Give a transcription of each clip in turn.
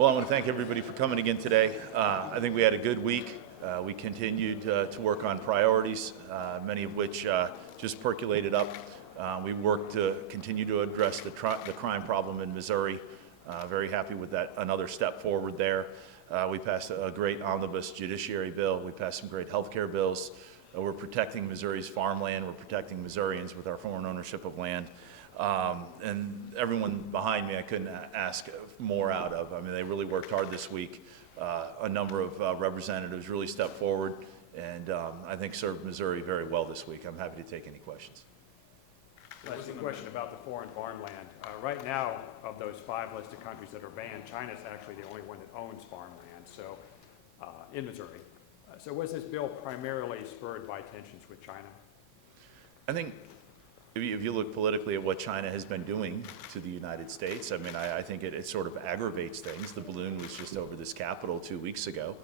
Well, I want to thank everybody for coming again today. I think we had a good week. We continued to work on priorities, many of which just percolated up. We worked to continue to address the crime problem in Missouri. Very happy with that, another step forward there. We passed a great omnibus judiciary bill. We passed some great health care bills. We're protecting Missouri's farmland. We're protecting Missourians with our foreign ownership of land. And everyone behind me, I couldn't ask more out of. I mean, they really worked hard this week. A number of representatives really stepped forward and I think served Missouri very well this week. I'm happy to take any questions. That's a question about the foreign farmland. Right now, of those 5 listed countries that are banned, China is actually the only one that owns farmland, so in Missouri. So was this bill primarily spurred by tensions with China? I think if you look politically at what China has been doing to the United States, I mean, I think it sort of aggravates things. The balloon was just over this Capitol 2 weeks ago.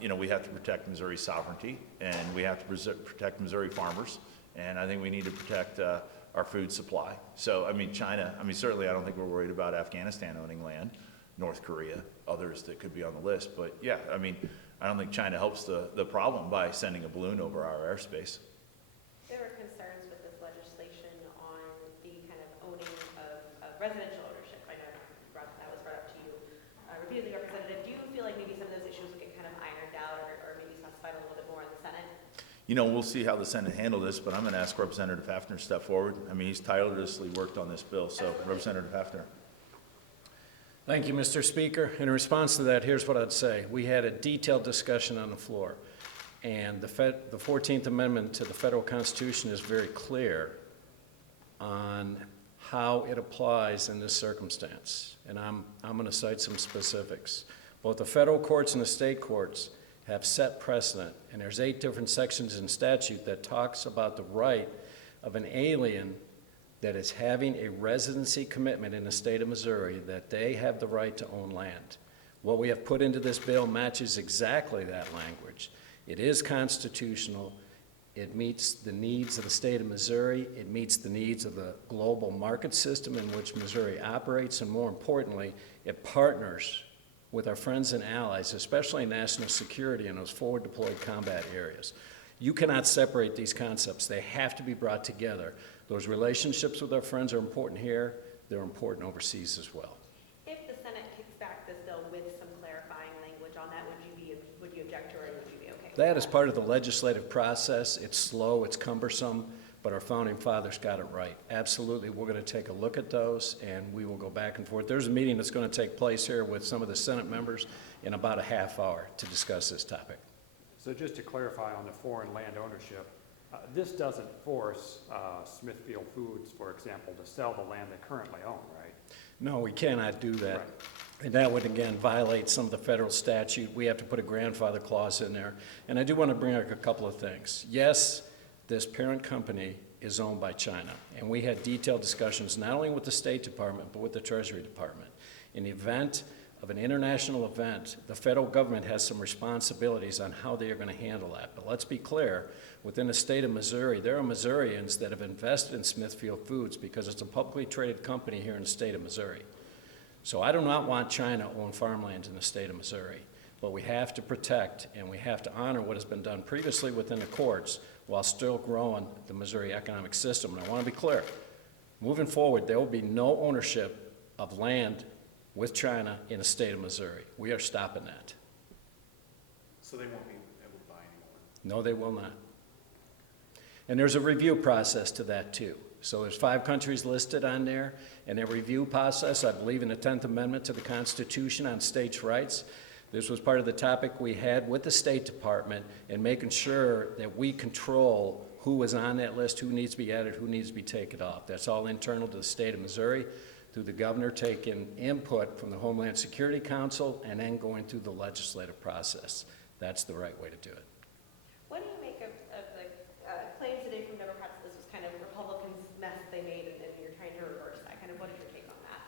You know, we have to protect Missouri's sovereignty, and we have to protect Missouri farmers, and I think we need to protect our food supply. So, I mean, China, I mean, certainly I don't think we're worried about Afghanistan owning land, North Korea, others that could be on the list, but yeah, I mean, I don't think China helps the problem by sending a balloon over our airspace. There were concerns with this legislation on the kind of owning of residential ownership. I know that was brought up to you repeatedly, Representative. Do you feel like maybe some of those issues will get kind of ironed out or maybe specified a little bit more in the Senate? You know, we'll see how the Senate handle this, but I'm going to ask Representative Hafner to step forward. I mean, he's tirelessly worked on this bill, so Representative Hafner. Thank you, Mr. Speaker. In response to that, here's what I'd say. We had a detailed discussion on the floor, and the 14th Amendment to the federal Constitution is very clear on how it applies in this circumstance. And I'm going to cite some specifics. Both the federal courts and the state courts have set precedent, and there's 8 different sections in statute that talks about the right of an alien that is having a residency commitment in the state of Missouri that they have the right to own land. What we have put into this bill matches exactly that language. It is constitutional. It meets the needs of the state of Missouri. It meets the needs of the global market system in which Missouri operates, and more importantly, it partners with our friends and allies, especially national security in those forward deployed combat areas. You cannot separate these concepts. They have to be brought together. Those relationships with our friends are important here. They're important overseas as well. If the Senate kicks back this bill with some clarifying language on that, would you object to it, or would you be okay with That is part of the legislative process. It's slow, it's cumbersome, but our founding fathers got it right. Absolutely, we're going to take a look at those, and we will go back and forth. There's a meeting that's going to take place here with some of the Senate members in about a half hour to discuss this topic. So just to clarify on the foreign land ownership, this doesn't force Smithfield Foods, for example, to sell the land they currently own, right? No, we cannot do that. Right. And that would, again, violate some of the federal statute. We have to put a grandfather clause in there. And I do want to bring up a couple of things. Yes, this parent company is owned by China. And we had detailed discussions not only with the State Department, but with the Treasury Department. In the event of an international event, the federal government has some responsibilities on how they are going to handle that. But let's be clear, within the state of Missouri, there are Missourians that have invested in Smithfield Foods because it's a publicly traded company here in the state of Missouri. So I do not want China to own farmland in the state of Missouri, but we have to protect and we have to honor what has been done previously within the courts while still growing the Missouri economic system. And I want to be clear, moving forward, there will be no ownership of land with China in the state of Missouri. We are stopping that. So they won't be able to buy anymore? No, they will not. And there's a review process to that too. So there's 5 countries listed on there, and a review process, I believe in the 10th Amendment to the Constitution on states' rights. This was part of the topic we had with the State Department in making sure that we control who was on that list, who needs to be added, who needs to be taken off. That's all internal to the state of Missouri, through the governor taking input from the Homeland Security Council and then going through the legislative process. That's the right way to do it. What do you make of the claims today from Democrats that this was kind of Republicans' mess they made and you're trying to reverse that? Kind of what is your take on that?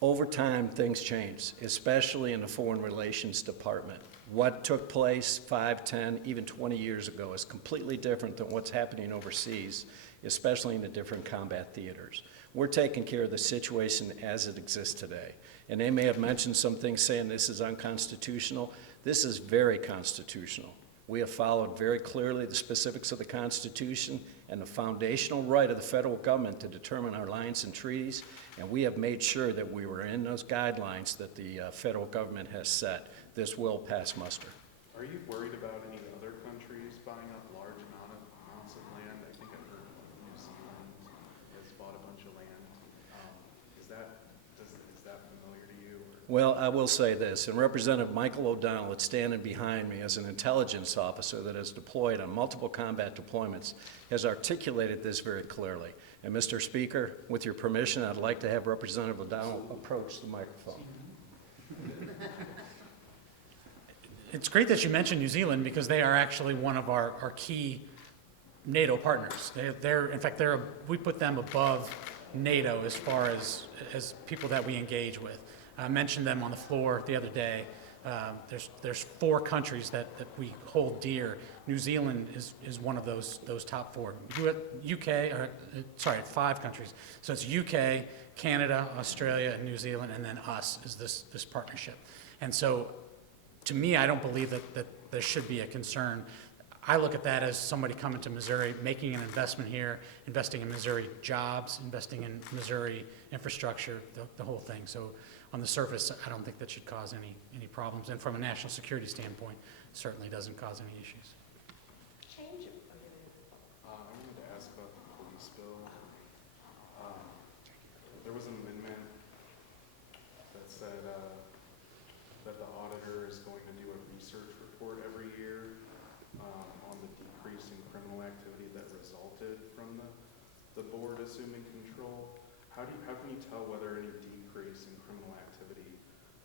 Over time, things change, especially in the Foreign Relations Department. What took place 5, 10, even 20 years ago is completely different than what's happening overseas, especially in the different combat theaters. We're taking care of the situation as it exists today. And they may have mentioned some things saying this is unconstitutional. This is very constitutional. We have followed very clearly the specifics of the Constitution and the foundational right of the federal government to determine our lines and treaties, and we have made sure that we were in those guidelines that the federal government has set. This will pass muster. Are you worried about any other countries buying up large amounts of land? I think I've heard New Zealand has bought a bunch of land. Is that familiar to you? Well, I will say this, and Representative Michael O'Donnell, that's standing behind me as an intelligence officer that has deployed on multiple combat deployments, has articulated this very clearly. And Mr. Speaker, with your permission, I'd like to have Representative O'Donnell approach the microphone. It's great that you mentioned New Zealand because they are actually one of our key NATO partners. In fact, we put them above NATO as far as people that we engage with. I mentioned them on the floor the other day. There's 4 countries that we hold dear. New Zealand is one of those top 4. UK, 5 countries. So it's UK, Canada, Australia, and New Zealand, and then us is this partnership. And so, to me, I don't believe that there should be a concern. I look at that as somebody coming to Missouri, making an investment here, investing in Missouri jobs, investing in Missouri infrastructure, the whole thing. So on the surface, I don't think that should cause any problems. And from a national security standpoint, it certainly doesn't cause any issues. Change. I wanted to ask about the police bill. There was an amendment that said that the auditor is going to do a research report every year on the decrease in criminal activity that resulted from the board assuming control. How can you tell whether any decrease in criminal activity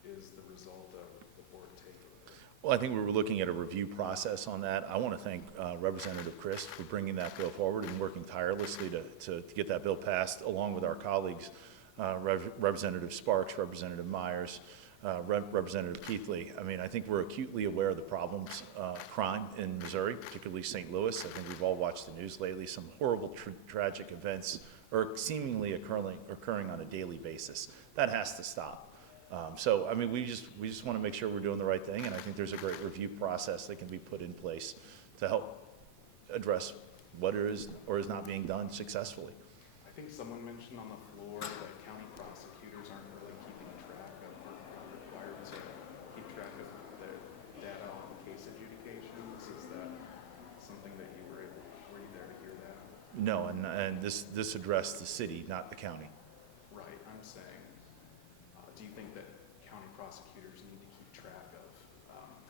is the result of the board takeover? Well, I think we were looking at a review process on that. I want to thank Representative Chris for bringing that bill forward and working tirelessly to get that bill passed, along with our colleagues, Representative Sparks, Representative Myers, Representative Keithley. I mean, I think we're acutely aware of the problems, crime in Missouri, particularly St. Louis. I think we've all watched the news lately. Some horrible, tragic events are seemingly occurring on a daily basis. That has to stop. So, I mean, we just want to make sure we're doing the right thing, and I think there's a great review process that can be put in place to help address what is or is not being done successfully. I think someone mentioned on the floor that county prosecutors aren't really keeping track of, or are required to keep track of their data on case adjudications. Is that something that were you there to hear that? No, and this addressed the city, not the county. Right, I'm saying, do you think that county prosecutors need to keep track of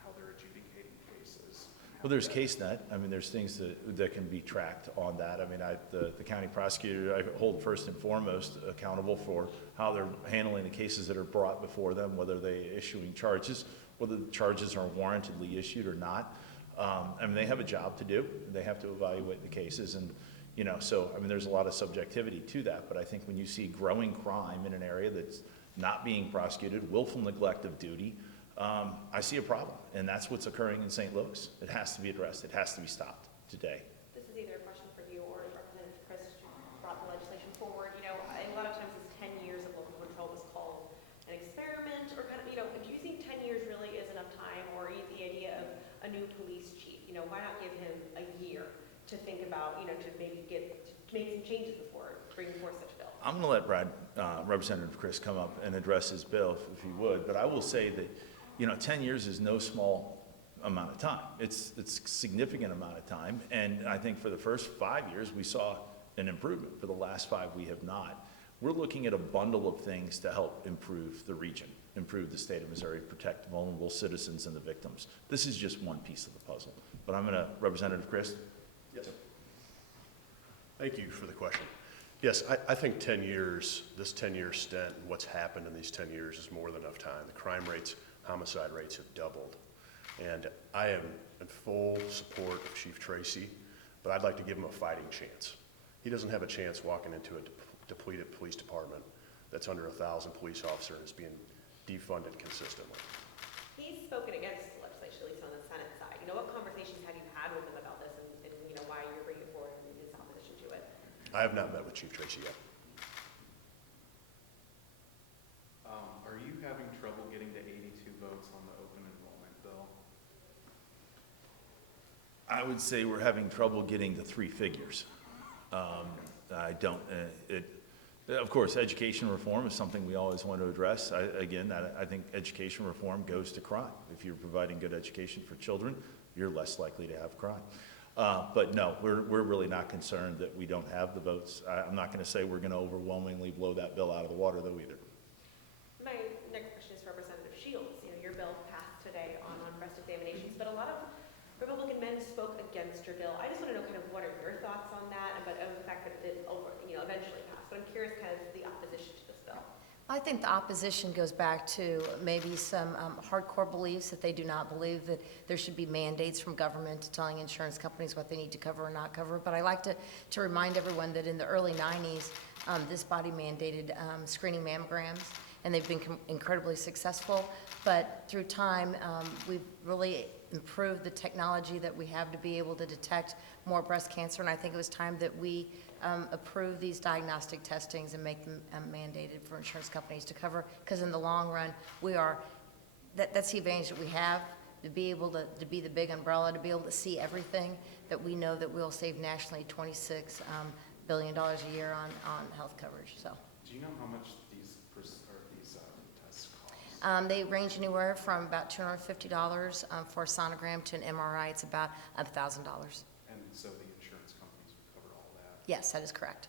how they're adjudicating cases? Well, there's CaseNet. I mean, there's things that can be tracked on that. I mean, the county prosecutor, I hold first and foremost accountable for how they're handling the cases that are brought before them, whether they're issuing charges, whether the charges are warrantedly issued or not. I mean, they have a job to do. They have to evaluate the cases, and so I mean, there's a lot of subjectivity to that. But I think when you see growing crime in an area that's not being prosecuted, willful neglect of duty, I see a problem, and that's what's occurring in St. Louis. It has to be addressed. It has to be stopped today. This is either a question for you or Representative Chris brought the legislation forward. A lot of times this 10 years of local control was called an experiment, or kind of, do you think 10 years really is enough time, or the idea of a new police chief? Why not give him a year to think about, to maybe make some changes before bringing forth such a bill? I'm going to let Representative Chris come up and address his bill, if he would. But I will say that 10 years is no small amount of time. It's a significant amount of time. And I think for the first 5 years, we saw an improvement. For the last 5, we have not. We're looking at a bundle of things to help improve the region, improve the state of Missouri, protect vulnerable citizens and the victims. This is just one piece of the puzzle. But I'm going to, Representative Chris. Yes. Thank you for the question. Yes, I think 10 years, this 10-year stint, and what's happened in these 10 years is more than enough time. The crime rates, homicide rates have doubled. And I am in full support of Chief Tracy, but I'd like to give him a fighting chance. He doesn't have a chance walking into a depleted police department that's under 1,000 police officers and is being defunded consistently. He's spoken against the legislation, at least on the Senate side. What conversations have you had with him about this, and why you're bringing it forward in his opposition to it? I have not met with Chief Tracy yet. I would say we're having trouble getting to three figures. I don't, of course, education reform is something we always want to address. I think education reform goes to crime. If you're providing good education for children, you're less likely to have crime. But no, we're really not concerned that we don't have the votes. I'm not going to say we're going to overwhelmingly blow that bill out of the water, though, either. My next question is for Representative Shields. You know, your bill passed today on breast examinations, but a lot of Republican men spoke against your bill. I just want to know kind of what are your thoughts on that, but of the fact that it did eventually pass. But I'm curious kind of the opposition to this bill. I think the opposition goes back to maybe some hardcore beliefs that they do not believe that there should be mandates from government telling insurance companies what they need to cover or not cover. But I like to remind everyone that in the early 90s, this body mandated screening mammograms, and they've been incredibly successful. But through time, we've really improved the technology that we have to be able to detect more breast cancer, and I think it was time that we approve these diagnostic testings and make them mandated for insurance companies to cover, because in the long run, that's the advantage that we have, to be able to be the big umbrella, to be able to see everything, that we know that we'll save nationally $26 billion a year on health coverage, so. Do you know how much these tests cost? They range anywhere from about $250 for a sonogram to an MRI. It's about $1,000. And so the insurance companies would cover all that? Yes, that is correct,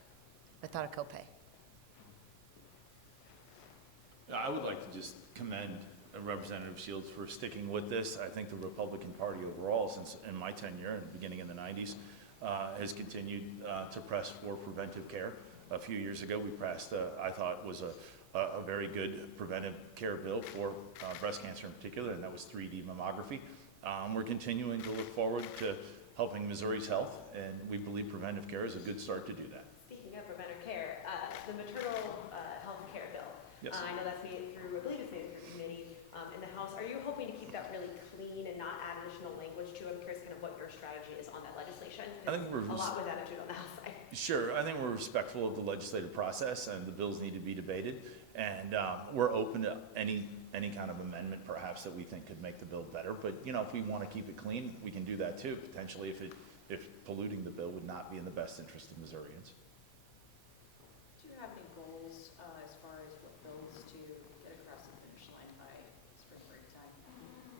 without a copay. I would like to just commend Representative Shields for sticking with this. I think the Republican Party overall, since in my tenure and beginning in the 90s, has continued to press for preventive care. A few years ago, we passed, I thought was a very good preventive care bill for breast cancer in particular, and that was 3D mammography. We're continuing to look forward to helping Missouri's health, and we believe preventive care is a good start to do that. Speaking of preventive care, the maternal health care bill. Yes. I know that's made it through, I believe it's made it through committee in the House. Are you hoping to keep that really clean and not add additional language to it? I'm curious kind of what your strategy is on that legislation. I think we're a lot was added to it on the House side. Sure, I think we're respectful of the legislative process, and the bills need to be debated, and we're open to any kind of amendment perhaps that we think could make the bill better. But if we want to keep it clean, we can do that too, potentially, if polluting the bill would not be in the best interest of Missourians. Do you have any goals as far as what bills to get across the finish line by spring break time?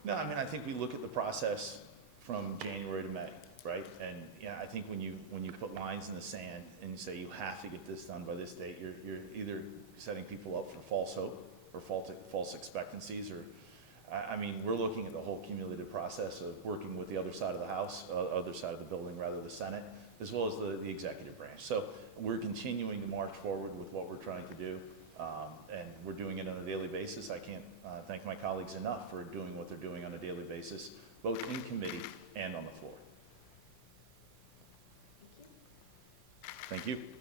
No, I mean, I think we look at the process from January to May, right? And I think when you put lines in the sand and you say you have to get this done by this date, you're either setting people up for false hope or false expectancies, or I mean, we're looking at the whole cumulative process of working with the other side of the House, other side of the building, rather the Senate, as well as the executive branch. So we're continuing to march forward with what we're trying to do, and we're doing it on a daily basis. I can't thank my colleagues enough for doing what they're doing on a daily basis, both in committee and on the floor. Thank you. Thank you.